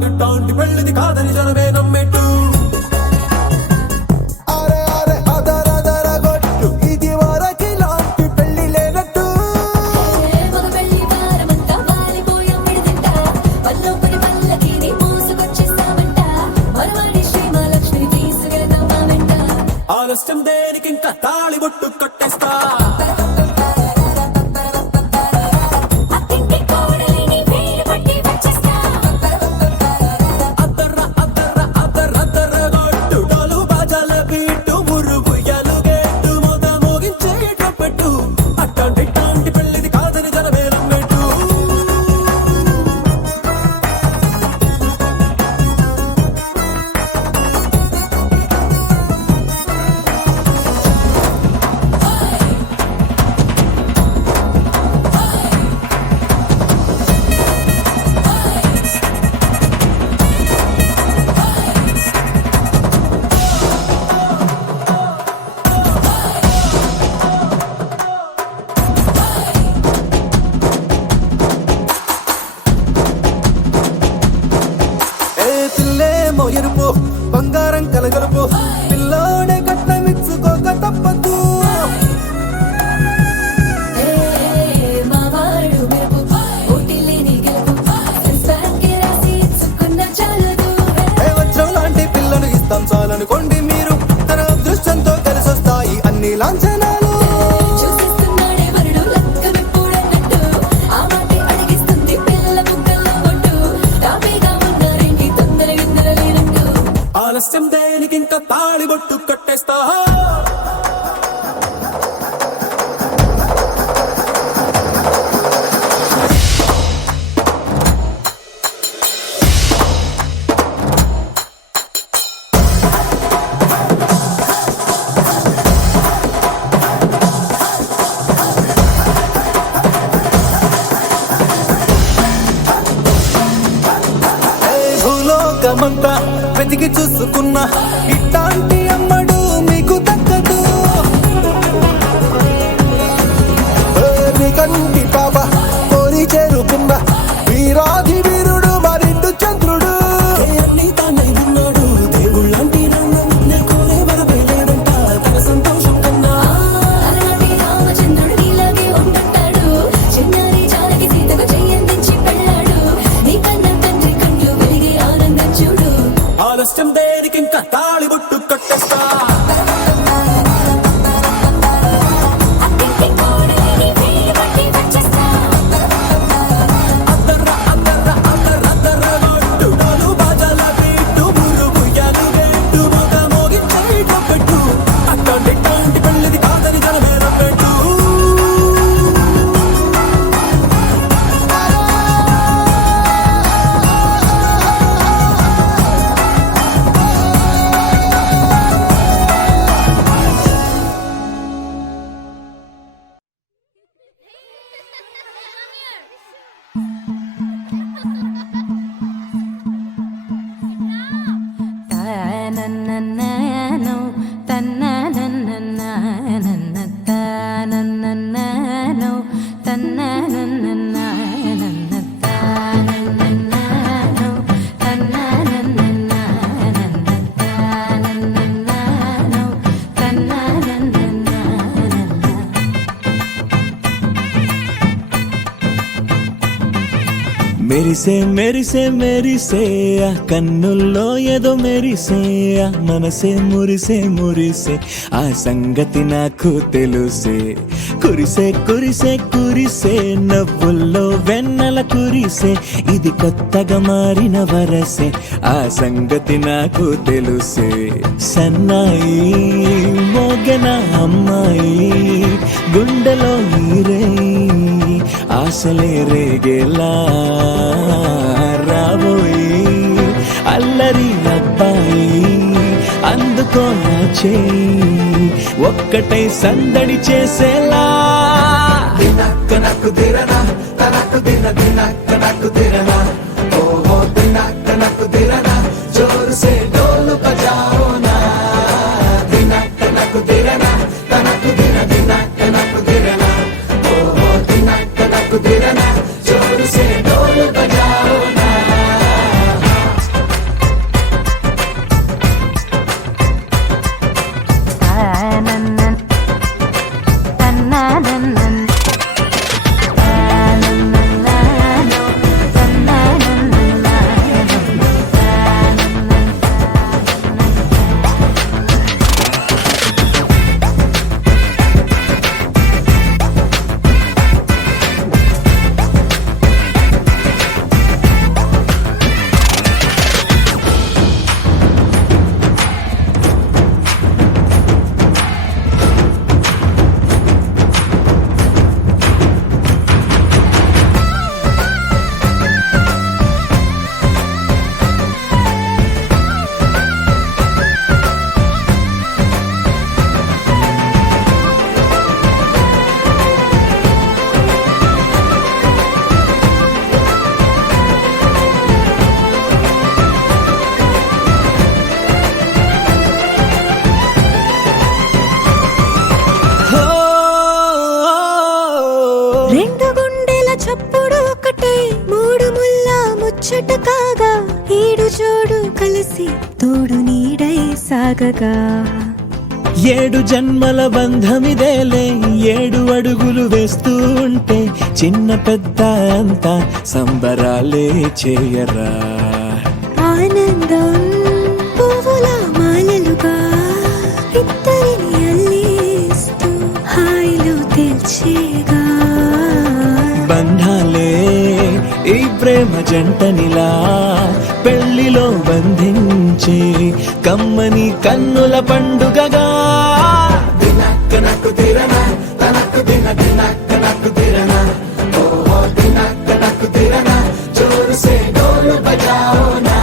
అట్టంటి పెళ్ళిది కాదని జనమే నమ్మెట్టు ఆలస్యం దేనికి ఇంకా తాళిబొట్టు కట్టేస్తా ఎరుపు బంగారం కలగలుపు పిల్లోనే కట్నమిచ్చుకోక తప్పదు వజ్రం లాంటి పిల్లను ఇస్తాం చాలనుకోండి మీరు తన అదృష్టంతో కలిసొస్తాయి అన్ని లాంఛనాలు ఆలస్యం దేనికి ఇంకా తాళిబొట్టు కట్టేస్తా భూలోకమంతా వెతికి చూసుకున్నా ఇట్లాంటి అమ్మడు మీకు దక్కదు కంటి పాప కోరి చేరుకున్న వీరాధి వీరుడు మరిండు చంద్రుడు తానై ఉన్నాడు దేవుళ్ళంటి నన్ను కోరే వరపై లేడంట తన సంతోషం కన్నా రామచంద్రుడు ఇలాగే ఉంటాడు చిన్నారి చాలకి సీతకు చెయ్యందించి పెళ్ళాడు నీ కన్న తండ్రి కళ్ళు వెలిగి ఆనందం చూడు ఆలస్యం దేనికి ఇంకా తాళిబొట్టు కట్టేస్తా మెరిసే మెరిసే మెరిసే కన్నుల్లో ఏదో మెరిసే మనసే మురిసే మురిసే ఆ సంగతి నాకు తెలుసే కురిసే కురిసే కురిసే నవ్వుల్లో వెన్నెల కురిసే ఇది కొత్తగా మారిన వరసే ఆ సంగతి నాకు తెలుసే సన్నాయి మోగన అమ్మాయి గుండెలో ఈరే ఆశలే రేగేలా రాబోయి అల్లరి అబ్బాయి అందుకో నా చేయి ఒక్కటై సందడి చేసేలా దినక్క నాకు దిరనా తనకు దిన దినక్క నాకు దిరనా ఓహో దినక్క నాకు దిరనా జోరు సే డోలు బజాओ నా దినక్క నాకు దిరనా తనకు దిన దినక్క నాకు దిరనా ఓహో దినక్క నాకు దిరనా జోరు సే డోలు బజాओ నా కలిసి తోడు నీడై సాగగా 7 జన్మల బంధమిదేలే 7 అడుగులు వేస్తూ ఉంటే చిన్న పెద్ద అంతా సంబరాలే చేయరా ఆనందం పువ్వుల మాలలుగా ఇద్దరిని అల్లేస్తూ హాయిలో తెల్చేగా బంధాలే ఈ ప్రేమ జంటనిలా పెళ్లిలో బంధించే కమ్మని కన్నుల పండుగగా దినక్కనకు తిరనా తనకు దిన దినక్కనకు తిరనా ఓ దినక్కనకు తిరనా జోరు సే డోలు బజాओ నా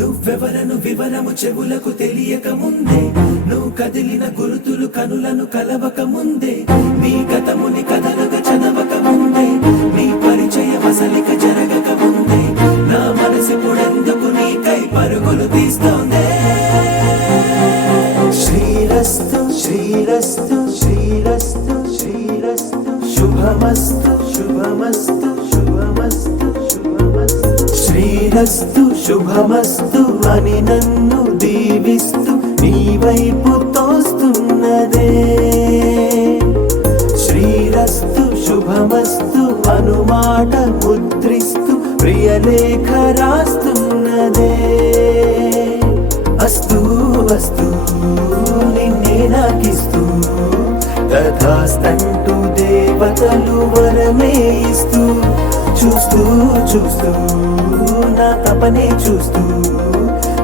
నువ్వెవరను వివరము చెవులకు తెలియక ముందే నువ్వు కదిలిన గురుతులు కనులను కలవక ముందే నీ గతముని కథలుగా చదవక ముందే నీ పరిచయ వసలిక జరగక ముందే నా మనసిపుడెందుకు నీకై పరుగులు తీస్తోందే శ్రీరస్తు శ్రీరస్తు శ్రీరస్తు శ్రీరస్తు శుభమస్తు శుభమస్తు శుభమస్తు శుభమస్తు శ్రీరస్తు శుభమస్తు అని నన్ను దీవిస్తూ నీ వైపు తోస్తున్నదే శ్రీరస్తు శుభమస్తు అనుమాట ముద్రిస్తూ ప్రియలేఖ రాస్తున్నదే అస్తు అస్తు నిన్నే నాకిస్తూ తథాస్తంటూ దేవతలు వరమే ఇస్తూ చూస్తూ చూస్తూ నా తపనే చూస్తూ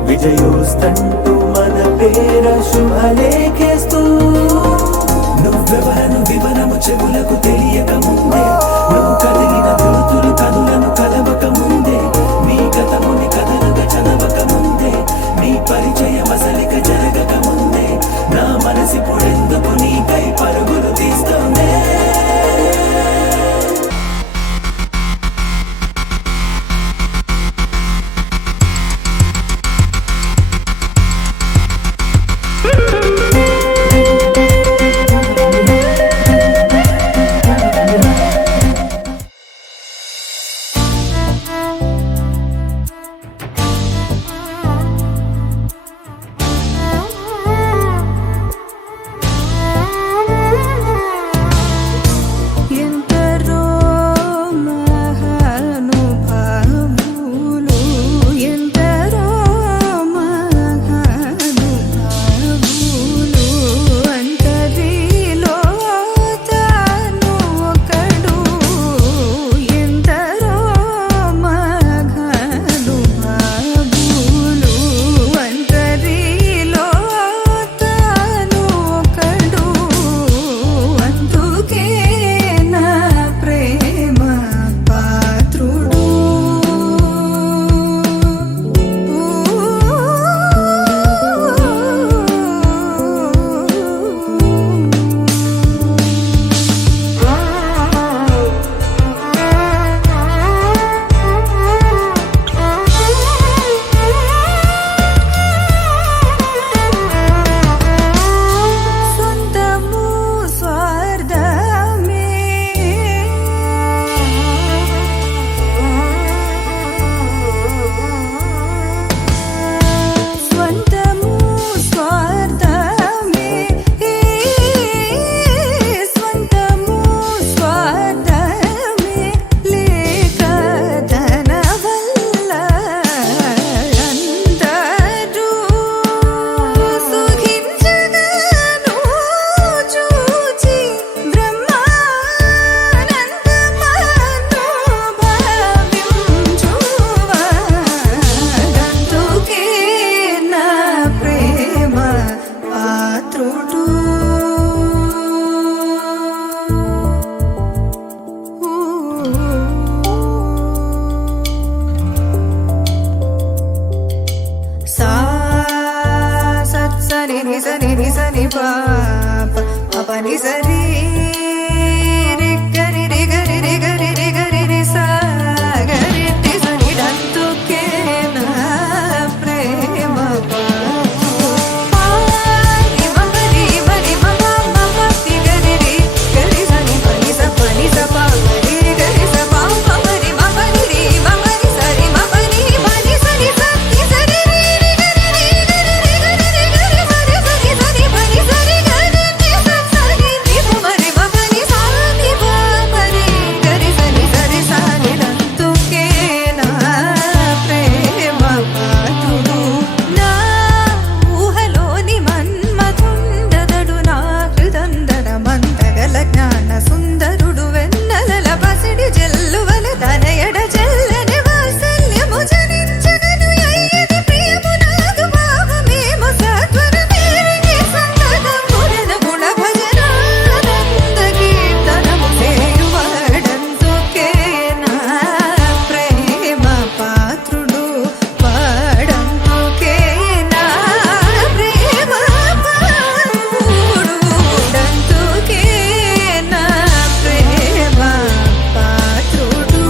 విజయోస్తంటూ మన పేర శుభలేఖేస్తూ నువ్వెవరను వివరము చెవులకు తెలియక ముందే నువ్వు కదిలిన గుర్తులు కనులను కలవక ముందే నీ గతముని కథలుగా చదవక ముందే నీ పరిచయ వసలిక జరగక ముందే నా మనసిపుడెందుకు నీకై పరుగులు తీస్తోందే ని సని పాప పని సరి రి గరి రి గరి రి గరి రి గరి రి సా గరి టి సని డంతుకే నా ప్రేమ పాని మగరి మరి మమ మమ తి గరి రి గరి సని పని స పా గరి రి గరి స పా మమరి మమరి రి మమరి సరి మమరి పని సని స తి సరి రి రి గరి రి గరి రి గరి రి గరి మరి సని సని పని సరి గరి ని స సరి ని మమరి మమని సా ని పా మరి గరి సని సరి సా ని డంతుకే నా ప్రేమ పాత్రుడు నా ఊహలోని మన్మథుండదడు నా హృదందర మందగల జ్ఞాన సుందరుడు వెన్నెలల పసిడి జల్లువల తనయడ జల్లని వాత్సల్యము జనించగను అయ్యది ప్రియము నాదు భావమేమో సత్వరమేరిని సంగతమురన గుణ భజనానంద కీర్తనము సేయువాడందుకే నా ప్రేమ పాత్రుడు వాడందుకే నా ప్రేమ పాత్రుడు డందుకే నా ప్రేమ పాత్రుడు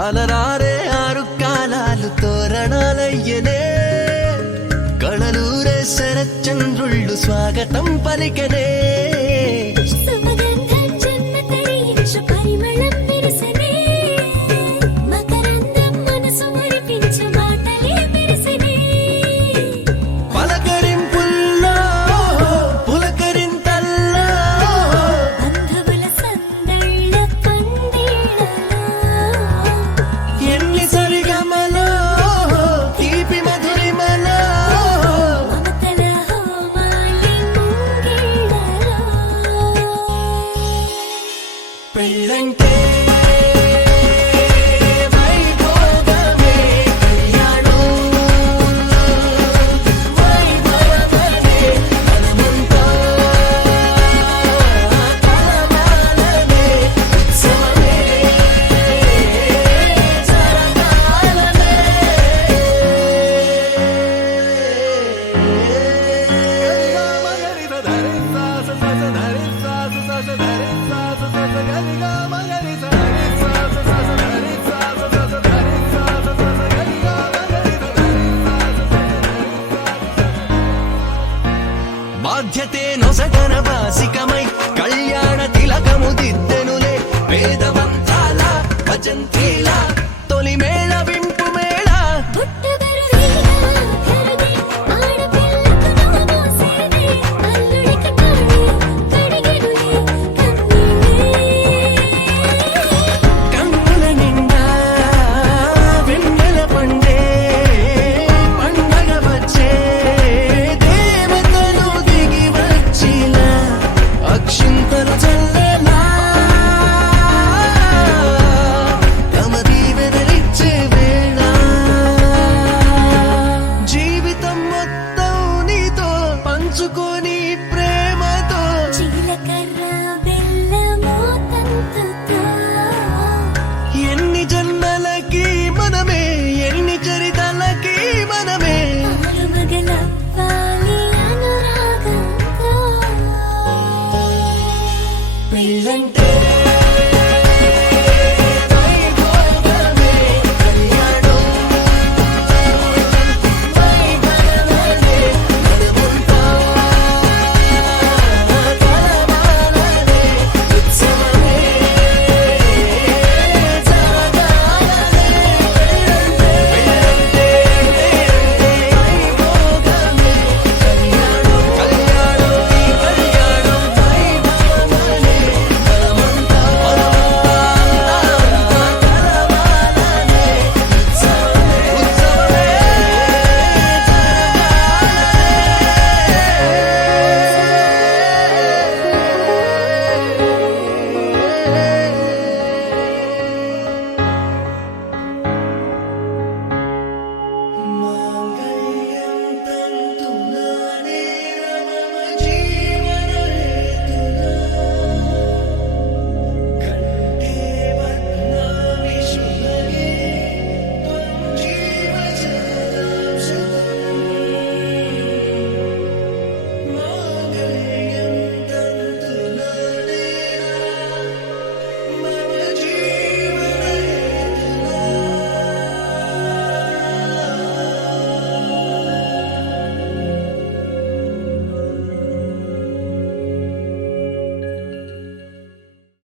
అలరారే ఆరు కాలాలు తోరణాలయ్యనే కళలూరే శరచంద్రుళ్ళు స్వాగతం పలికనే సుమగంధం జన్మ తరించు పరిమళం విరసనే మకరందం మనసు మురిపించు మాటలే విరసనే పలకరింపుల్లో పులకరింతల్లో బంధువుల సందళ్ళ పందిళ్ళలో ఎన్ని సరిగమలో తీపి మధురిమలో మమతల హోమాలి ముంగిళ్ళలో పెళ్ళంటే వైభోగమే కళ్యాణం వైభవమనే మనమంతా కలమాలనే ఉత్సవమే జరగాలనే బాధ్యతే నొసగన వాసికమై కళ్యాణ తిలకము దిద్దెనులే వేదవంతాల భజంత్రీల తొలి మేళ